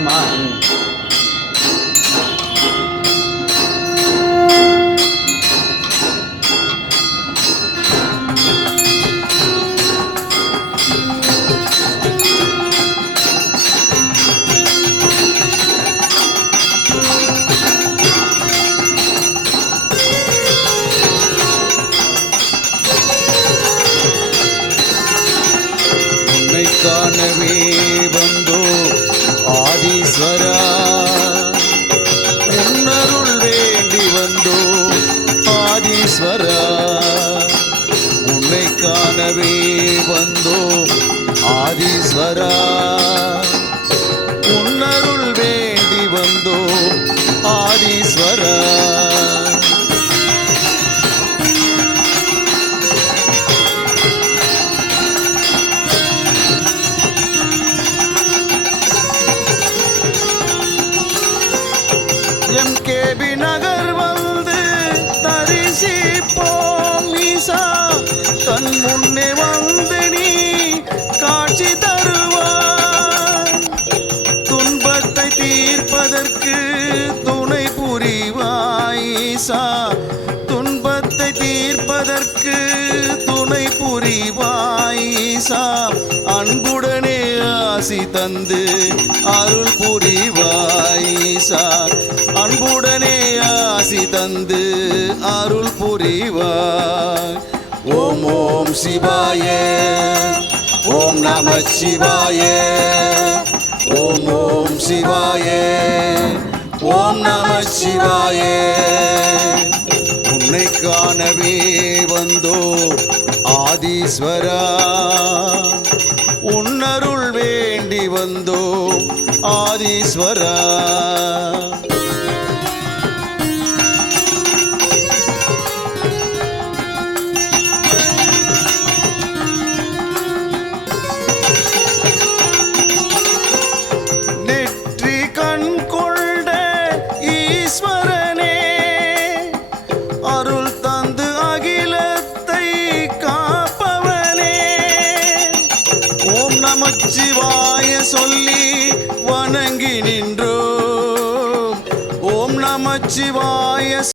என்னம்மா காணவே வந்தோ ஆதீஸ்வரா, உன்னருள் வேண்டி வந்தோ ஆதீஸ்வரா, உன்னை காணவே வந்தோ ஆதீஸ்வரா, உன்னருள் வேண்டி வந்தோ ஆதீஸ்வரா. எம்கேபி நகர் வந்து தரிசிப்போம் ஈசா, கண் முன்னே வந்து நீ காட்சி தருவாய், துன்பத்தை தீர்ப்பதற்கு துணை புரிவாய் ஈசா, துன்பத்தை தீர்ப்பதற்கு துணை புரிவாய் ஈசா, அன்புடனே ஆசி தந்து அருள் புரிவாய் ஈசா, அன்புடனே ஆசி தந்து அருள் புரிவாய். ஓம் ஓம் சிவாய, ஓம் நம சிவாய, ஓம் ஓம் சிவாய, ஓம் நம சிவாய. உன்னை காணவே வந்தோ ஆதீஸ்வரா, உன்னருள் வேண்டி வந்தோ ஆதீஸ்வரா. நெற்றி கண் கொண்ட ஈஸ்வரனே, அருள் தந்து அகிலத்தை காப்பவனே, ஓம் நமச்சிவாய சொல்லி வணங்கி நின்றோம், ஓம் நமச்சிவாய